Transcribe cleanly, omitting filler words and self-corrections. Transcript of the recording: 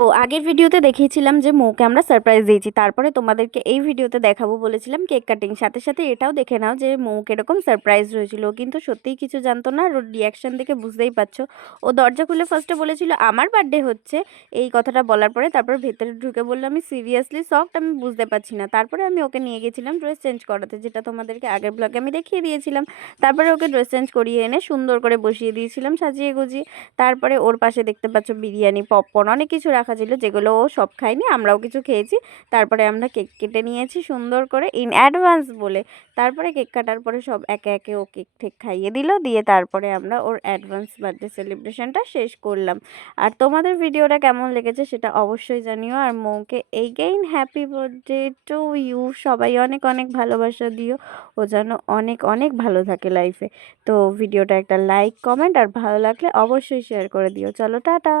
তো আগের ভিডিওতে দেখিয়েছিলাম যে মৌকে আমরা সারপ্রাইজ দিয়েছি, তারপরে তোমাদেরকে এই ভিডিওতে দেখাবো বলেছিলাম কেক কাটিং। সাথে সাথে এটাও দেখে নাও যে মৌ কিরকম সারপ্রাইজ হয়েছিল। ও কিন্তু সত্যিই কিছু জানতো না, আর ওর রিয়াকশন দেখে বুঝতেই পারছো। ও দরজা খুলে ফার্স্টে বলেছিল আমার বার্থডে হচ্ছে, এই কথাটা বলার পরে তারপর ভেতরে ঢুকে বললো আমি সিরিয়াসলি শকড, আমি বুঝতে পারছি না। তারপরে আমি ওকে নিয়ে গেছিলাম ড্রেস চেঞ্জ করাতে, যেটা তোমাদেরকে আগের ব্লগে আমি দেখিয়ে দিয়েছিলাম। তারপরে ওকে ড্রেস চেঞ্জ করিয়ে এনে সুন্দর করে বসিয়ে দিয়েছিলাম সাজিয়ে গুজিয়ে। তারপরে ওর পাশে দেখতে পাচ্ছ বিরিয়ানি, পপকর্ন, অনেক কিছু রাখা ছিল, যেগুলো ও সব খায়নি, আমরাও কিছু খেয়েছি। তারপরে আমরা কেক কেটে নিয়েছি সুন্দর করে ইন অ্যাডভান্স বলে। তারপরে কেক কাটার পরে সব একে একে ও কেক ঠেক খাইয়ে দিল, দিয়ে তারপরে আমরা ওর অ্যাডভান্স বার্থডে সেলিব্রেশনটা শেষ করলাম। আর তোমাদের ভিডিওটা কেমন লেগেছে সেটা অবশ্যই জানিও। আর মৌকে again happy birthday to you. সবাই অনেক অনেক ভালোবাসা দিও, ও যেন অনেক অনেক ভালো থাকে লাইফে। তো ভিডিওটা একটা লাইক কমেন্ট আর ভালো লাগলে অবশ্যই শেয়ার করে দিও। চলো টাটা।